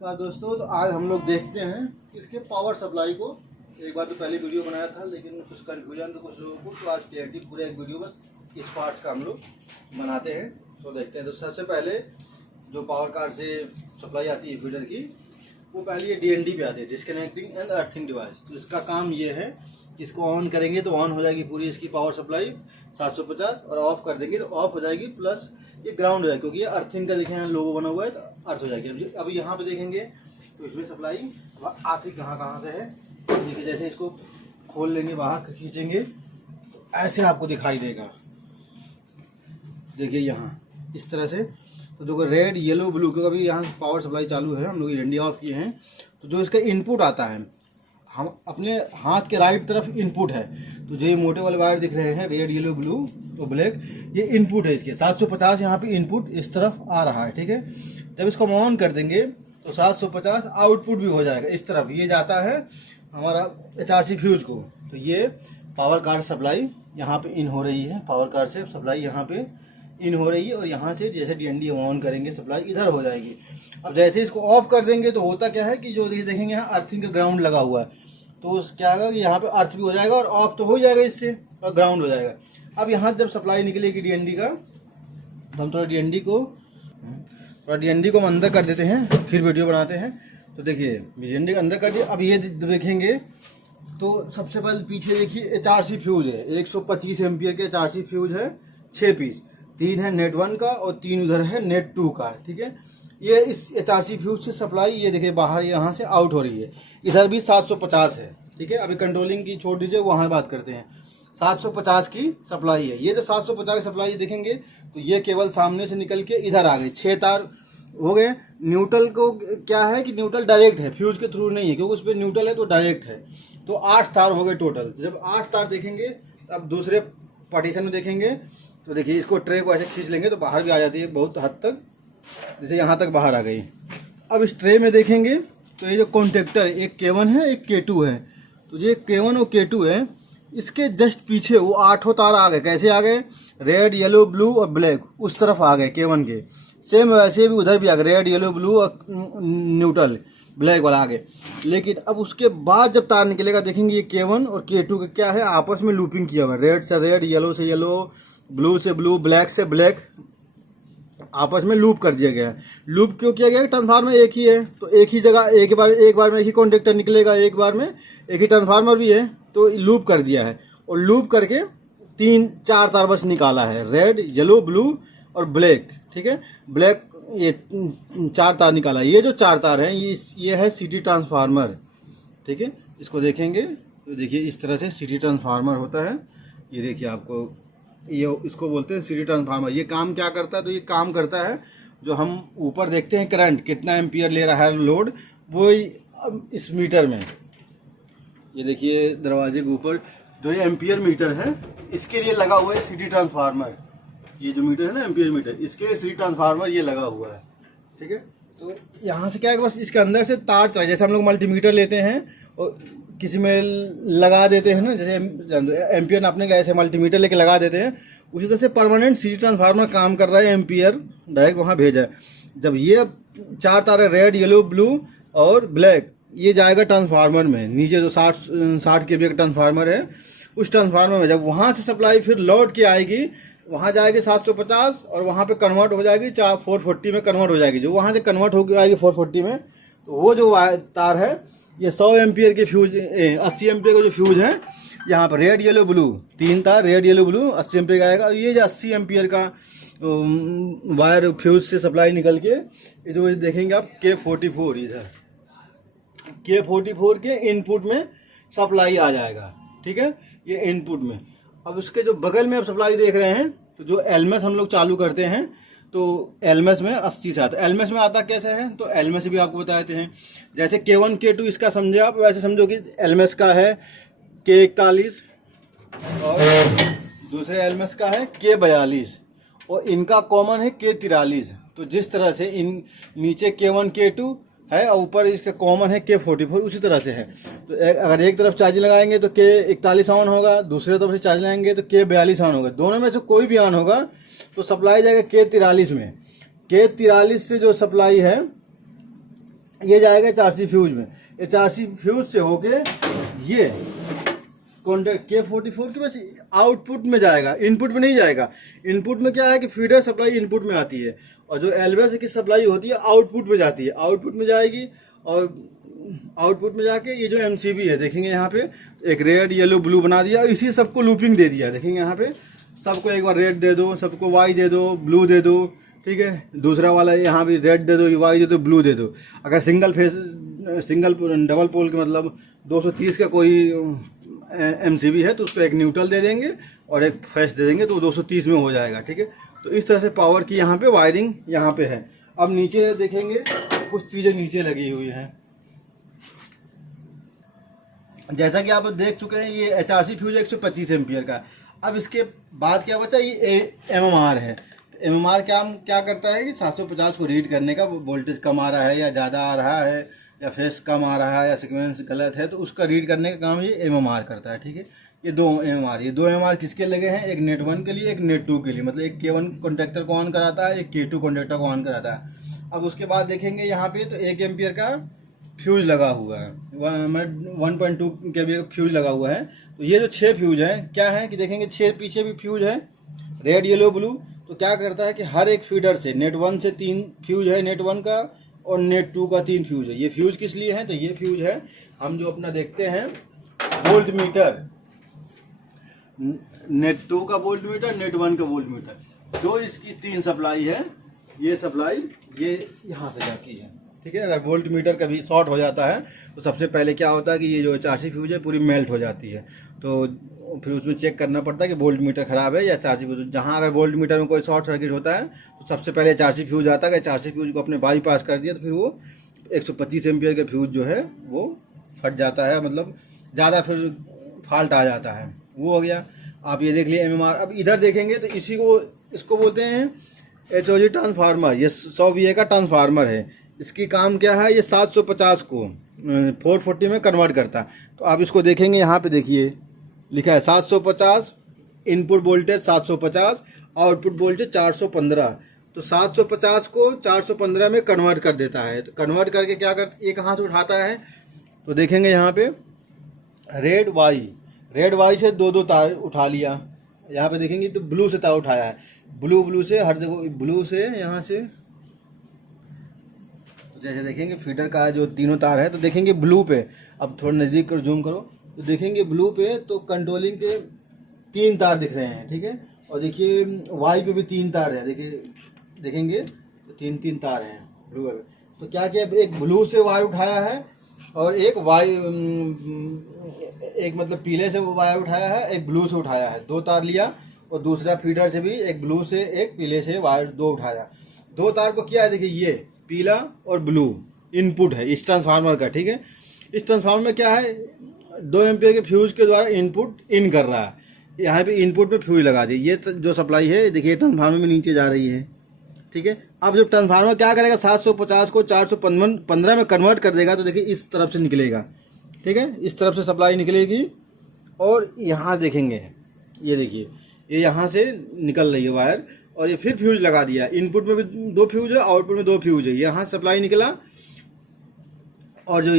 नमस्कार दोस्तों, तो आज हम लोग देखते हैं इसके पावर सप्लाई को। एक बार तो पहले वीडियो बनाया था लेकिन कुछ कन्फ्यूजन तो कुछ लोगों को, तो आज क्लियरिटी पूरा एक वीडियो बस इस पार्ट्स का हम लोग बनाते हैं। तो देखते हैं। तो सबसे पहले जो पावर कार्ड से सप्लाई आती है फीडर की, वो पहले ये DND पे आती है, डिस्कनेक्टिंग एंड अर्थिंग डिवाइस। तो इसका काम ये है कि इसको ऑन करेंगे तो ऑन हो जाएगी पूरी इसकी पावर सप्लाई 750, और ऑफ कर देंगे तो ऑफ हो जाएगी, प्लस ये ग्राउंड हो जाएगी क्योंकि ये अर्थिंग का देखें यहाँ लोगो बना हुआ है तो अर्थ हो जाएगी। अब यहाँ पे देखेंगे तो इसमें सप्लाई आती कहाँ से है। देखिए जैसे इसको खोल लेंगे, बाहर खींचेंगे तो ऐसे आपको दिखाई देगा। देखिए यहाँ इस तरह से। तो जो रेड येलो ब्लू, क्योंकि अभी यहाँ पावर सप्लाई चालू है, हम लोग डंडी ऑफ किए हैं, तो जो इसका इनपुट आता है हम अपने हाथ के राइट तरफ इनपुट है। तो जो ये मोटे वाले वायर दिख रहे हैं रेड येलो ब्लू और ब्लैक, ये इनपुट है इसके। 750 यहाँ पे इनपुट इस तरफ आ रहा है, ठीक है। जब इसको हम ऑन कर देंगे तो 750 आउटपुट भी हो जाएगा इस तरफ। ये जाता है हमारा HRC फ्यूज को। तो ये पावर कार्ड सप्लाई यहाँ पे इन हो रही है, पावर कार्ड से सप्लाई यहाँ पे इन हो रही है, और यहाँ से जैसे DND ऑन करेंगे सप्लाई इधर हो जाएगी। अब जैसे इसको ऑफ कर देंगे तो होता क्या है कि जो देखेंगे यहाँ अर्थिंग का ग्राउंड लगा हुआ है, तो क्या होगा कि यहाँ पे अर्थ भी हो जाएगा और ऑफ तो हो जाएगा इससे, और ग्राउंड हो जाएगा। अब यहाँ जब सप्लाई निकलेगी DND का, तो हम थोड़ा DND को हम अंदर कर देते हैं, फिर वीडियो बनाते हैं। तो देखिए DND का अंदर कर दिया। अब ये देखेंगे तो सबसे पहले पीछे देखिए HRC फ्यूज है, 125 एम्पियर के HRC फ्यूज है, 6 पीस, 3 है नेट 1 का और 3 उधर है नेट 2 का, ठीक है। ये इस HRC फ्यूज से सप्लाई, ये देखिए बाहर यहाँ से आउट हो रही है। इधर भी 750 है, ठीक है। अभी कंट्रोलिंग की छोड़ दीजिए, वहाँ बात करते हैं। 750 की सप्लाई है। ये जो 750 की सप्लाई देखेंगे तो ये केवल सामने से निकल के इधर आ गई, 6 तार हो गए। न्यूट्रल को क्या है कि न्यूट्रल डायरेक्ट है, फ्यूज के थ्रू नहीं है, क्योंकि उस पर न्यूट्रल है तो डायरेक्ट है। तो 8 तार हो गए टोटल। जब 8 तार देखेंगे, अब दूसरे पार्टीशन में देखेंगे तो देखिए इसको ट्रे को ऐसे खींच लेंगे तो बाहर भी आ जाती है बहुत हद तक, जैसे यहाँ तक बाहर आ गई। अब इस ट्रे में देखेंगे तो ये जो कॉन्टेक्टर, एक K1 है एक K2 है। तो ये K1 और K2 है, इसके जस्ट पीछे वो 8 तार आ गए। कैसे आ गए? रेड येलो ब्लू और ब्लैक उस तरफ आ गए K1 के। सेम वैसे भी उधर भी आ गए, रेड येलो ब्लू और न्यूट्रल ब्लैक वाला आ गए। लेकिन अब उसके बाद जब तार निकलेगा देखेंगे ये K1 और K2 का क्या है, आपस में लूपिंग किया हुआ है। रेड से रेड, येलो से येलो, ब्लू से ब्लू, ब्लैक से ब्लैक, आपस में लूप कर दिया गया है। लूप क्यों किया गया? ट्रांसफार्मर एक ही है तो एक ही जगह एक बार में एक ही कॉन्टेक्टर निकलेगा, एक बार में एक ही ट्रांसफार्मर भी है तो लूप कर दिया है। और लूप करके 3-4 तार बस निकाला है, रेड येलो ब्लू और ब्लैक, ठीक है। ब्लैक ये 4 तार निकाला। ये जो 4 तार हैं ये है सिटी ट्रांसफार्मर, ठीक है। इसको देखेंगे तो देखिए इस तरह से सिटी ट्रांसफार्मर होता है। ये देखिए आपको, ये इसको बोलते हैं सिटी ट्रांसफार्मर। ये काम क्या करता है? तो ये काम करता है, जो हम ऊपर देखते हैं करंट कितना एम्पियर ले रहा है लोड, वो इस मीटर में, ये देखिए दरवाजे के ऊपर जो ये एम्पियर मीटर है, इसके लिए लगा हुआ है सिटी ट्रांसफार्मर। ये जो मीटर है ना एम्पियर मीटर, इसके लिए सिटी ट्रांसफार्मर ये लगा हुआ है, ठीक है। तो यहाँ से क्या है, बस इसके अंदर से तार चला, जैसे हम लोग मल्टीमीटर लेते हैं और किसी में लगा देते हैं ना, जैसे एम्पियर नापने का ऐसे मल्टीमीटर लेके लगा देते हैं, उसी तरह से परमानेंट सिटी ट्रांसफार्मर काम कर रहा है। एम्पियर डायरेक्ट वहाँ भेजा है। जब ये 4 तार है रेड येलो ब्लू और ब्लैक, ये जाएगा ट्रांसफार्मर में नीचे, जो 60 kVA का ट्रांसफार्मर है, उस ट्रांसफार्मर में जब वहाँ से सप्लाई फिर लौट के आएगी, वहाँ जाएगी 750 और वहाँ पे कन्वर्ट हो जाएगी 440 में कन्वर्ट हो जाएगी। जो वहाँ से कन्वर्ट हो आएगी 440 में, तो वो जो तार है ये 100 एम्पियर के फ्यूज, 80 एम्पियर का जो फ्यूज है, यहाँ पर रेड येलो ब्लू 3 तार, रेड येलो ब्लू 80 एम्पियर का आएगा। ये जो 80 एम्पियर का वायर फ्यूज से सप्लाई निकल के, ये जो देखेंगे आप K44, इधर K44 के इनपुट में सप्लाई आ जाएगा, ठीक है। ये इनपुट में। अब उसके जो बगल में आप सप्लाई देख रहे हैं, तो जो एलएमएस हम लोग चालू करते हैं तो एलएमएस में 80 से आता है। एलएमएस में आता कैसे है तो एलएमएस भी आपको बता देते हैं। जैसे K1 K2 इसका समझे आप, वैसे समझो कि एलएमएस का है K41 और दूसरे एलएमएस का है K42 और इनका कॉमन है K43। तो जिस तरह से इन नीचे K1 K2 है और ऊपर इसका कॉमन है K44, उसी तरह से है। तो अगर एक तरफ चार्जिंग लगाएंगे तो K41 ऑन होगा, दूसरे तरफ से चार्ज लगाएंगे तो K42 ऑन होगा। दोनों में से कोई भी ऑन होगा तो सप्लाई जाएगा K43 में। K43 से जो सप्लाई है ये जाएगा HRC फ्यूज में, HRC फ्यूज से होके ये कॉन्टैक्ट K44 के बस आउटपुट में जाएगा, इनपुट में नहीं जाएगा। इनपुट में क्या है कि फीडर सप्लाई इनपुट में आती है, और जो एलवेस की सप्लाई होती है आउटपुट में जाती है, आउटपुट में जाएगी। और आउटपुट में जाके ये जो MCB है देखेंगे यहाँ पे एक रेड येलो ब्लू बना दिया, इसी सबको लूपिंग दे दिया। देखेंगे यहाँ पे सबको एक बार रेड दे दो, सबको वाई दे दो, ब्लू दे दो, ठीक है। दूसरा वाला यहाँ भी रेड दे दो, वाई दे दो, ब्लू दे दो। अगर सिंगल डबल पोल के मतलब 230 का कोई MCB है तो उसको एक न्यूट्रल दे देंगे और एक फेस दे देंगे तो 230 में हो जाएगा, ठीक है। तो इस तरह से पावर की यहाँ पे वायरिंग यहाँ पे है। अब नीचे देखेंगे कुछ चीज़ें नीचे लगी हुई हैं, जैसा कि आप देख चुके हैं ये HRC फ्यूज 125 एम्पियर का। अब इसके बाद क्या बचा, ये MMR है। MMR क्या करता है कि 750 को रीड करने का, वोल्टेज कम आ रहा है या ज़्यादा आ रहा है या फेस कम आ रहा है या सीक्वेंस गलत है तो उसका रीड करने का काम ये MMR करता है, ठीक है। ये दो MMR किसके लगे हैं, एक नेट 1 के लिए, एक नेट 2 के लिए, मतलब एक K1 कॉन्टेक्टर को ऑन कराता है, एक K2 कॉन्टेक्टर को ऑन कराता है। अब उसके बाद देखेंगे यहाँ पे तो 1 एम्पियर का फ्यूज लगा हुआ है, 1.2 kV का फ्यूज लगा हुआ है। तो ये जो 6 फ्यूज हैं क्या है कि देखेंगे 6 पीछे भी फ्यूज है, रेड येलो ब्लू। तो क्या करता है कि हर एक फीडर से नेट 1 से 3 फ्यूज है, नेट 1 का, और नेट 2 का 3 फ्यूज है। ये फ्यूज किस लिए है, तो ये फ्यूज है हम जो अपना देखते हैं वोल्ट मीटर, नेट 2 का वोल्ट मीटर, नेट 1 का वोल्ट मीटर। जो इसकी 3 सप्लाई है, ये सप्लाई ये यहाँ से जाती है, ठीक है। अगर वोल्ट मीटर कभी शॉर्ट हो जाता है तो सबसे पहले क्या होता है कि ये जो HRC फ्यूज है पूरी मेल्ट हो जाती है। तो फिर उसमें चेक करना पड़ता है कि वोल्ट मीटर ख़राब है या HRC फ्यूज। जहाँ अगर वोल्ट मीटर में कोई शॉर्ट सर्किट होता है तो सबसे पहले HRC फ्यूज आता है। HRC फ्यूज को अपने बाईपास कर दिया तो फिर वो 125 एम्पियर के फ्यूज जो है वो फट जाता है, मतलब ज़्यादा फिर फॉल्ट आ जाता है। वो हो गया। आप ये देख लिए MMR। अब इधर देखेंगे तो इसको बोलते हैं HOG ट्रांसफार्मर। ये 100 VA का ट्रांसफार्मर है। इसकी काम क्या है, ये 750 को 440 में कन्वर्ट करता है। तो आप इसको देखेंगे यहाँ पे देखिए लिखा है 750, इनपुट वोल्टेज 750, आउटपुट वोल्टेज 415। तो 750 को 415 में कन्वर्ट कर देता है। तो कन्वर्ट करके क्या करता, ये कहाँ से उठाता है, तो देखेंगे यहाँ पे रेड वाई से दो तार उठा लिया। यहाँ पे देखेंगे तो ब्लू से तार उठाया है, ब्लू से हर जगह, ब्लू से यहाँ से, जैसे देखेंगे फीडर का जो तीनों तार है तो देखेंगे ब्लू पे, अब थोड़ा नज़दीक कर जूम करो तो देखेंगे ब्लू पे तो कंट्रोलिंग के 3 तार दिख रहे हैं, ठीक है। और देखिए वाई पे भी 3 तार है, देखेंगे तो 3 तार हैं ब्लू पे। तो क्या किया, एक ब्लू से वायर उठाया है और एक मतलब पीले से वायर उठाया है, एक ब्लू से उठाया है, 2 तार लिया। और दूसरा फीडर से भी एक ब्लू से एक पीले से वायर 2 उठाया। 2 तार को किया है, देखिए ये पीला और ब्लू इनपुट है इस ट्रांसफार्मर का, ठीक है। इस ट्रांसफार्मर में क्या है, 2 एम्पियर के फ्यूज के द्वारा इनपुट इन कर रहा है। यहाँ पे इनपुट पे फ्यूज लगा दी, ये जो सप्लाई है देखिए ट्रांसफार्मर में नीचे जा रही है, ठीक है। अब जब ट्रांसफार्मर क्या करेगा, 750 को 415 में कन्वर्ट कर देगा तो देखिए इस तरफ से निकलेगा, ठीक है। इस तरफ से सप्लाई निकलेगी और यहाँ देखेंगे ये देखिए ये यहाँ से निकल रही है वायर, और ये फिर फ्यूज लगा दिया। इनपुट में भी 2 फ्यूज है, आउटपुट में 2 फ्यूज है। यहाँ सप्लाई निकला और जो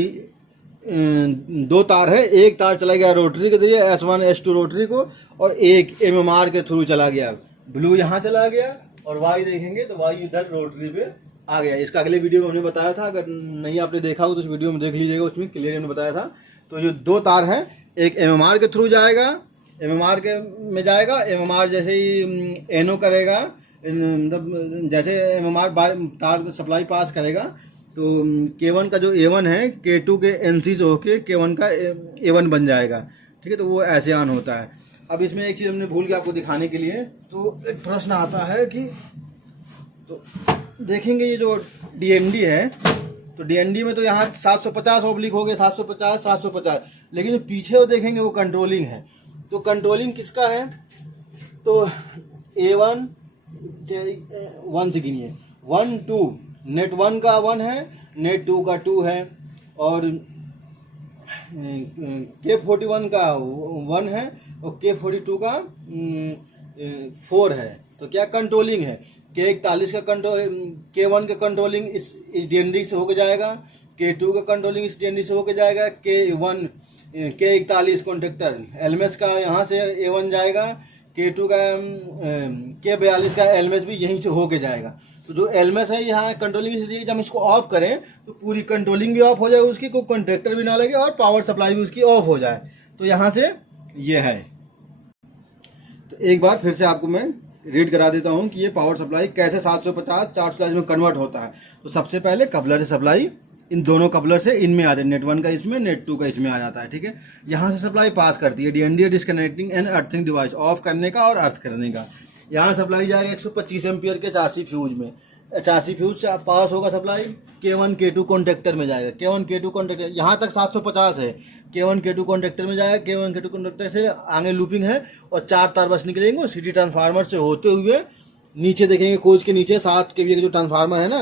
2 तार है, एक तार चला गया रोटरी के जरिए S1 S2 रोटरी को, और एक MMR के थ्रू चला गया। ब्लू यहाँ चला गया और वाई देखेंगे तो वाई इधर रोटरी पे आ गया। इसका अगले वीडियो में हमने बताया था, अगर नहीं आपने देखा हो तो उस वीडियो में देख लीजिएगा, उसमें क्लियर हमने बताया था। तो जो 2 तार हैं, एक MMR के थ्रू जाएगा, MMR के में जाएगा, MMR जैसे ही एनो करेगा, मतलब जैसे MMR तार सप्लाई पास करेगा तो K1 का जो A1 है K2 के NC से होके K1 का A1 बन जाएगा, ठीक है। तो वो ऐसे ऑन होता है। अब इसमें एक चीज़ हमने भूल गया आपको दिखाने के लिए, तो एक प्रश्न आता है कि तो देखेंगे ये जो DND है, तो DND में तो यहाँ 750 ऑब्लिक हो गए, 750, लेकिन जो पीछे वो देखेंगे वो कंट्रोलिंग है। तो कंट्रोलिंग किसका है, तो A1 से गिनिए 1 2, नेट 1 का 1 है, नेट 2 का 2 है, और K41 का 1 है और K42 का 4 है। तो क्या कंट्रोलिंग है, K41 का कंट्रोल, K1 का कंट्रोलिंग इस DND से होकर जाएगा, K2 का कंट्रोलिंग इस DND से होके जाएगा, K1 K41 कॉन्टेक्टर एलएमएस का यहाँ से A1 जाएगा, K2 का K42 का एलएमएस भी यहीं से होके जाएगा। तो जो एलएमएस है यहाँ कंट्रोलिंग इसलिए जब हम इसको ऑफ करें तो पूरी कंट्रोलिंग भी ऑफ हो जाए उसकी, कोई कॉन्ट्रैक्टर भी ना लगे और पावर सप्लाई भी उसकी ऑफ हो जाए। तो यहाँ से ये है। तो एक बार फिर से आपको मैं रीड करा देता हूँ कि ये पावर सप्लाई कैसे 750 440 में कन्वर्ट होता है। तो सबसे पहले कपलर से सप्लाई इन दोनों कपलर से इनमें आ जाए, नेट 1 का इसमें, नेट 2 का इसमें आ जाता है। ठीक है, यहाँ से सप्लाई पास करती है DND disconnecting and earthing device, of करने का और अर्थ करने का। यहाँ सप्लाई जाएगा 125 एम्पियर के 4C फ्यूज में, 4C फ्यूज से पास होगा सप्लाई K1 K2 कॉन्टेक्टर में जाएगा। K1 K2 कॉन्टेक्टर यहाँ तक 750 है, K1 K2 कॉन्टेक्टर में जाएगा। K1 K2 कॉन्टेक्टर से आगे लूपिंग है और 4 तार बस निकलेंगे और सिटी ट्रांसफार्मर से होते हुए नीचे देखेंगे कोच के नीचे 7 kVA का जो ट्रांसफार्मर है ना,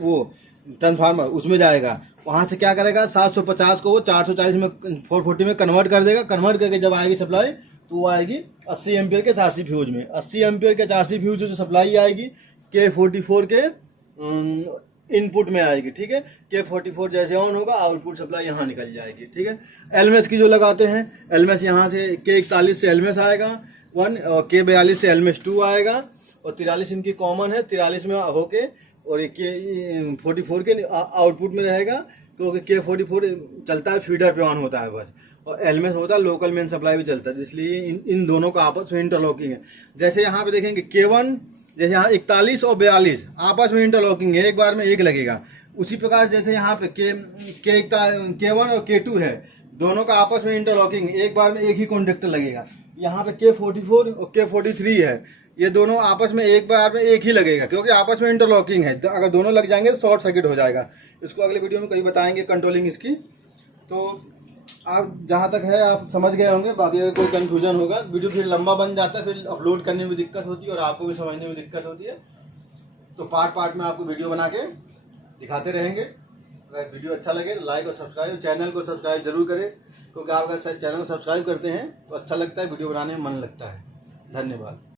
वो ट्रांसफार्मर उसमें जाएगा। वहाँ से क्या करेगा 750 को वो 440 में 440 में कन्वर्ट कर देगा। कन्वर्ट करके जब आएगी सप्लाई तो वो आएगी 80 एम्पियर के 4C फ्यूज में। 80 एम्पियर के 4C फ्यूज जो सप्लाई आएगी K44 के इनपुट में आएगी। ठीक है, K44 जैसे ऑन होगा आउटपुट सप्लाई यहाँ निकल जाएगी। ठीक है, एलएमएस की जो लगाते हैं, एलएमएस यहाँ से K41 से एलएमएस आएगा 1 और K42 से एलएमएस 2 आएगा और 43 इनकी कॉमन है, 43 में होके और K44 के आउटपुट में रहेगा क्योंकि K44 चलता है फीडर पे ऑन होता है बस, और एलएमएस होता है लोकल मेन सप्लाई भी चलता है, इसलिए इन दोनों का आपस में इंटरलॉकिंग है। जैसे यहाँ पे देखेंगे K1 जैसे यहाँ 41 और 42 आपस में इंटरलॉकिंग है, एक बार में एक लगेगा। उसी प्रकार जैसे यहाँ पे K1 और K2 है, दोनों का आपस में इंटरलॉकिंग, एक बार में एक ही कॉन्टेक्टर लगेगा। यहाँ पे K44 और K43 है, ये दोनों आपस में एक बार में एक ही लगेगा क्योंकि आपस में इंटरलॉकिंग है। अगर दोनों लग जाएंगे तो शॉर्ट सर्किट हो जाएगा। इसको अगले वीडियो में कभी बताएंगे कंट्रोलिंग इसकी। तो आप जहाँ तक है आप समझ गए होंगे, बाकी अगर कोई कंफ्यूजन होगा वीडियो फिर लंबा बन जाता है, फिर अपलोड करने में दिक्कत होती है और आपको भी समझने में दिक्कत होती है। तो पार्ट में आपको वीडियो बना के दिखाते रहेंगे। अगर वीडियो अच्छा लगे तो लाइक और सब्सक्राइब, चैनल को सब्सक्राइब जरूर करें क्योंकि आप अगर चैनल को सब्सक्राइब करते हैं तो अच्छा लगता है, वीडियो बनाने में मन लगता है। धन्यवाद।